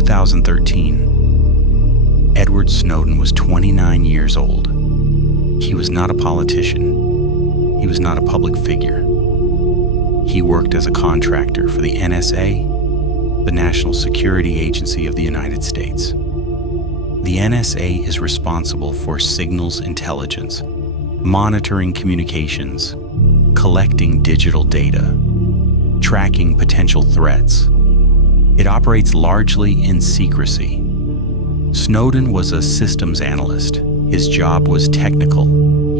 2013, Edward Snowden was 29 years old. He was not a politician. He was not a public figure. He worked as a contractor for the NSA, the National Security Agency of the United States. The NSA is responsible for signals intelligence, monitoring communications, collecting digital data, tracking potential threats. It operates largely in secrecy. Snowden was a systems analyst. His job was technical.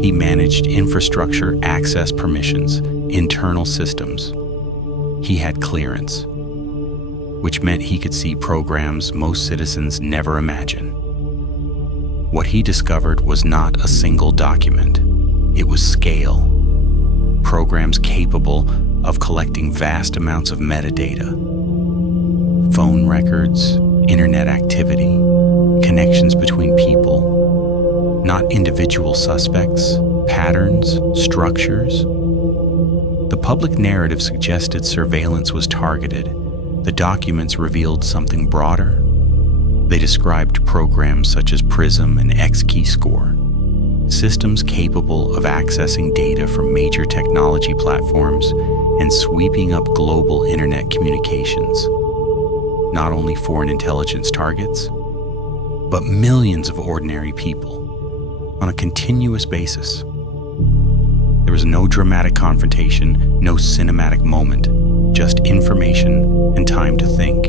He managed infrastructure, access permissions, internal systems. He had clearance, which meant he could see programs most citizens never imagine. What he discovered was not a single document. It was scale. Programs capable of collecting vast amounts of metadata. Phone records, internet activity, connections between people, not individual suspects, patterns, structures. The public narrative suggested surveillance was targeted. The documents revealed something broader. They described programs such as PRISM and X-Keyscore, systems capable of accessing data from major technology platforms and sweeping up global internet communications. Not only foreign intelligence targets, but millions of ordinary people on a continuous basis. There was no dramatic confrontation, no cinematic moment, just information and time to think.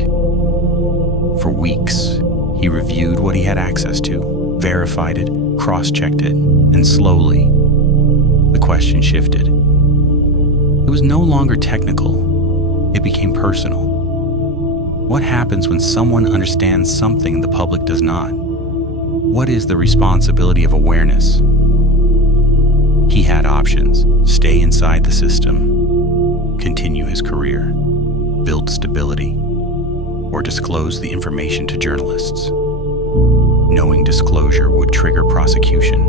For weeks, he reviewed what he had access to, verified it, cross-checked it, and slowly, the question shifted. It was no longer technical, it became personal. What happens when someone understands something the public does not? What is the responsibility of awareness? He had options: stay inside the system, continue his career, build stability, or disclose the information to journalists. Knowing disclosure would trigger prosecution,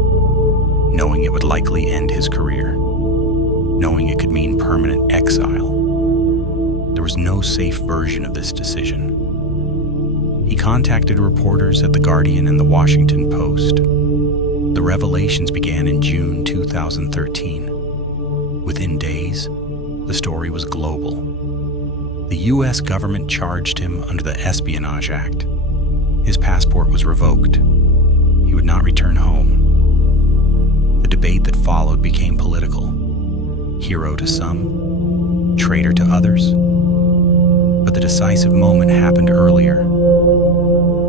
knowing it would likely end his career, knowing it could mean permanent exile. There was no safe version of this decision. He contacted reporters at The Guardian and The Washington Post. The revelations began in June 2013. Within days, the story was global. The U.S. government charged him under the Espionage Act. His passport was revoked. He would not return home. The debate that followed became political. Hero to some, traitor to others. But the decisive moment happened earlier.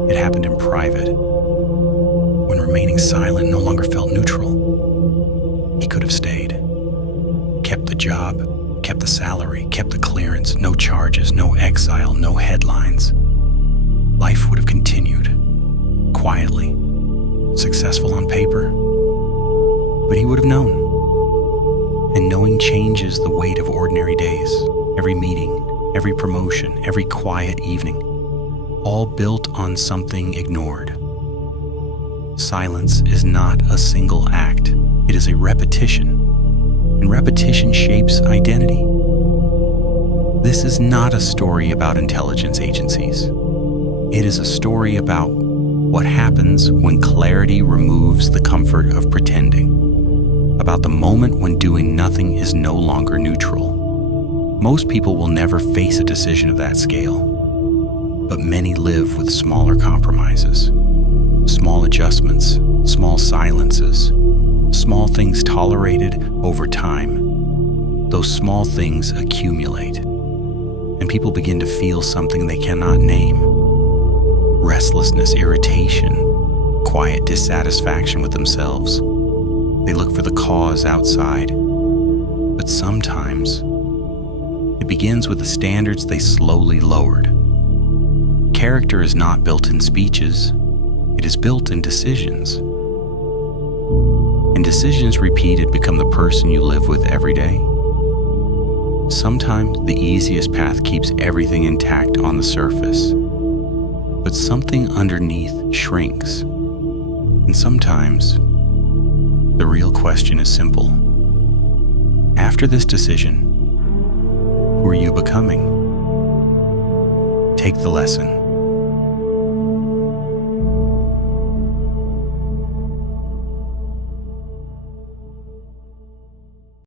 It happened in private, when remaining silent no longer felt neutral. He could have stayed, kept the job, kept the salary, kept the clearance, no charges, no exile, no headlines. Life would have continued, quietly, successful on paper, but he would have known. And knowing changes the weight of ordinary days, every meeting, every promotion, every quiet evening, all built on something ignored. Silence is not a single act, it is a repetition, and repetition shapes identity. This is not a story about intelligence agencies. It is a story about what happens when clarity removes the comfort of pretending, about the moment when doing nothing is no longer neutral. Most people will never face a decision of that scale, but many live with smaller compromises, small adjustments, small silences, small things tolerated over time. Those small things accumulate, and people begin to feel something they cannot name. Restlessness, irritation, quiet dissatisfaction with themselves. They look for the cause outside, but sometimes it begins with the standards they slowly lowered. Character is not built in speeches, it is built in decisions. And decisions repeated become the person you live with every day. Sometimes the easiest path keeps everything intact on the surface, but something underneath shrinks. And sometimes the real question is simple. After this decision, who are you becoming? Take the lesson.